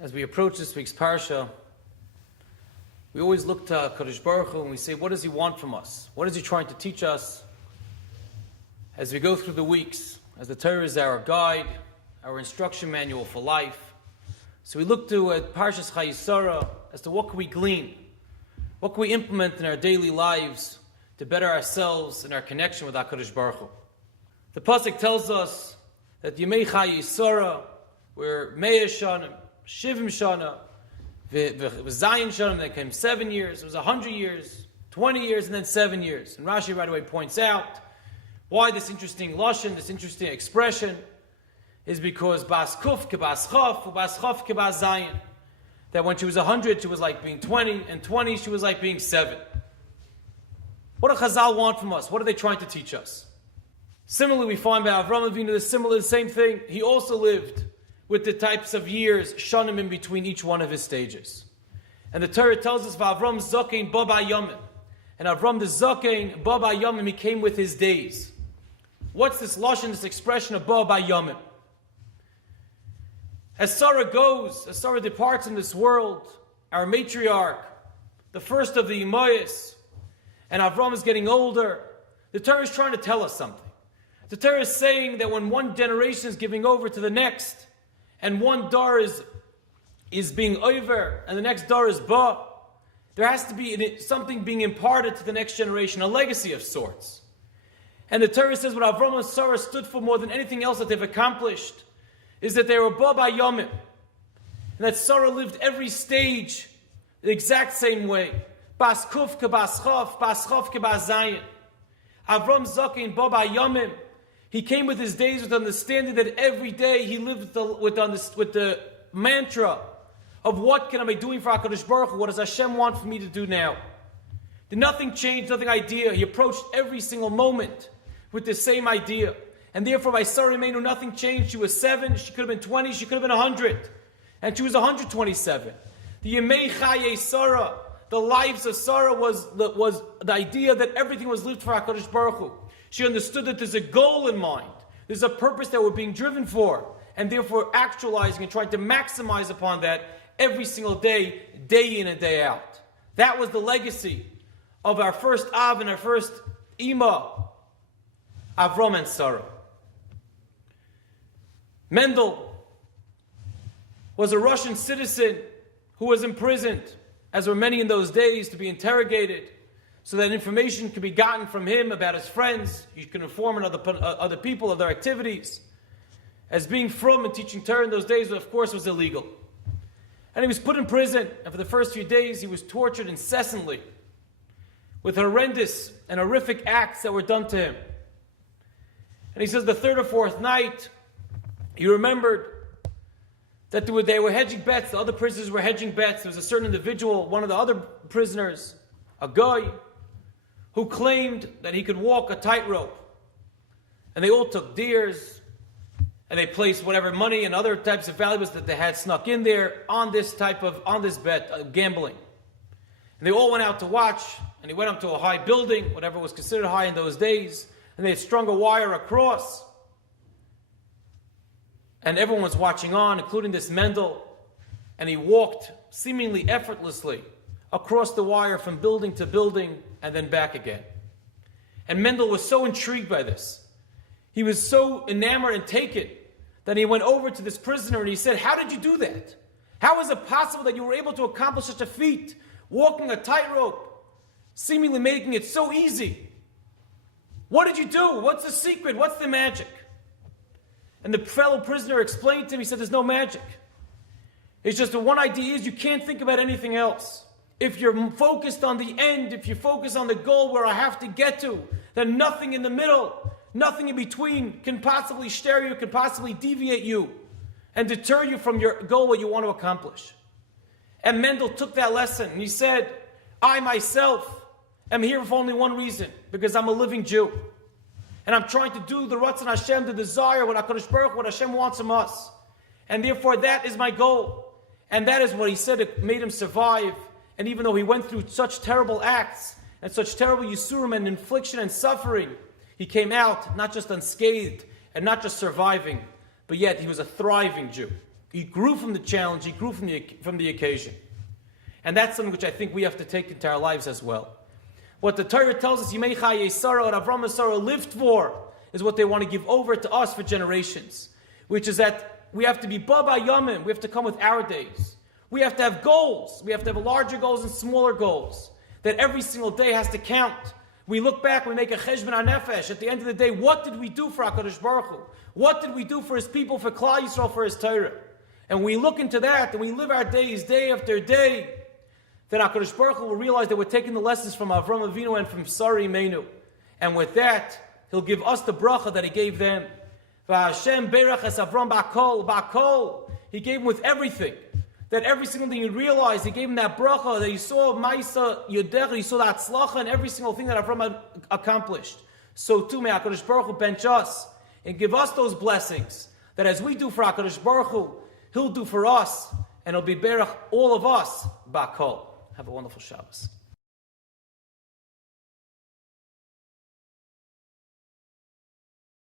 As we approach this week's Parsha, we always look to Kadosh Baruch Hu and we say, what does He want from us? What is He trying to teach us as we go through the weeks? As the Torah is our guide, our instruction manual for life. So we look to Parshat Chayei Sorah as to what can we glean? What can we implement in our daily lives to better ourselves and our connection with HaKadosh Baruch Hu? The Pasuk tells us that Yemei Chayei Sorah, where Me'eh Shana, Shivim Shana, Zayin Shana, then came 7 years, it was 100 years, 20 years, and then 7 years. And Rashi right away points out why this interesting lashon, this interesting expression, is because Bas Kuf ke Bas Chaf, Bas Chaf ke Bas Zayin. That when she was 100, she was like being 20, and 20, she was like being 7. What do Chazal want from us? What are they trying to teach us? Similarly, we find by Avram Avinu the same thing. He also lived with the types of years, shanim in between each one of his stages. And the Torah tells us, Avram Zakein Baba Yomim. And Avram the Zakein Baba Yomim, he came with his days. What's this lashon, this expression of Baba Yomim? As Sarah goes, as Sarah departs in this world, our matriarch, the first of the Imayas, and Avram is getting older, the Torah is trying to tell us something. The Torah is saying that when one generation is giving over to the next, and one dar is being over, and the next dar is ba, there has to be something being imparted to the next generation, a legacy of sorts. And the Torah says what Avram and Sarah stood for more than anything else that they've accomplished is that they were ba yomim, and that Sarah lived every stage the exact same way. Bas kuf ke bas chaf ke bas zayin. Avram zakein ba yomim. He came with his days with understanding that every day he lived with the mantra of what can I be doing for HaKadosh Baruch Hu? What does Hashem want for me to do now? Did nothing change, nothing idea. He approached every single moment with the same idea. And therefore by Sarah Imenu nothing changed. She was 7, she could have been 20, she could have been 100. And she was 127. The Yemei Chayei Sorah, the lives of Sarah was the idea that everything was lived for HaKadosh Baruch Hu. She understood that there's a goal in mind. There's a purpose that we're being driven for. And therefore actualizing and trying to maximize upon that every single day, day in and day out. That was the legacy of our first Av and our first Ima, Avram and Sarah. Mendel was a Russian citizen who was imprisoned, as were many in those days, to be interrogated, so that information could be gotten from him about his friends. He could inform other people of their activities. As being from and teaching Torah in those days, of course, was illegal. And he was put in prison, and for the first few days he was tortured incessantly with horrendous and horrific acts that were done to him. And he says the third or fourth night, he remembered that they were hedging bets, the other prisoners were hedging bets. There was a certain individual, one of the other prisoners, a guy, who claimed that he could walk a tightrope. And they all took deers, and they placed whatever money and other types of valuables that they had snuck in there on this bet, gambling. And they all went out to watch, and he went up to a high building, whatever was considered high in those days, and they had strung a wire across. And everyone was watching on, including this Mendel, and he walked seemingly effortlessly across the wire from building to building and then back again. And Mendel was so intrigued by this. He was so enamored and taken that he went over to this prisoner and he said, "How did you do that? How is it possible that you were able to accomplish such a feat, walking a tightrope, seemingly making it so easy? What did you do? What's the secret? What's the magic?" And the fellow prisoner explained to him, he said, "There's no magic. It's just the one idea is you can't think about anything else. If you're focused on the end, if you focus on the goal where I have to get to, then nothing in the middle, nothing in between can possibly stare you, can possibly deviate you and deter you from your goal, what you want to accomplish." And Mendel took that lesson and he said, "I myself am here for only one reason, because I'm a living Jew. And I'm trying to do the Ratzon Hashem, the desire, what HaKadosh Baruch Hu, what Hashem wants from us. And therefore that is my goal." And that is what he said, it made him survive. And even though he went through such terrible acts and such terrible yisurim and infliction and suffering, he came out not just unscathed and not just surviving, but yet he was a thriving Jew. He grew from the challenge. He grew from the occasion. And that's something which I think we have to take into our lives as well. What the Torah tells us, Chayei Sorah, what Avram and Sarah lived for, is what they want to give over to us for generations. Which is that we have to be Baba Yamim. We have to come with our days. We have to have goals. We have to have larger goals and smaller goals. That every single day has to count. We look back, we make a Cheshvan nefesh. At the end of the day, what did we do for HaKadosh Baruch Hu? What did we do for His people, for Klal Yisrael, for His Torah? And we look into that, and we live our days, day after day, then HaKadosh Baruch Hu will realize that we're taking the lessons from Avram Avinu and from Sarah Imenu. And with that, He'll give us the bracha that He gave them. V'Hashem berach es Avram b'akol. He gave him with everything. That every single thing you realize, He gave him that bracha, that He saw Maisa Yodech, He saw that tzlacha, and every single thing that Avram had accomplished. So too may HaKadosh Baruch Hu Pinchas and give us those blessings, that as we do for HaKadosh Baruch Hu, He'll do for us, and He'll be berach all of us, b'akol. Have a wonderful Shabbos.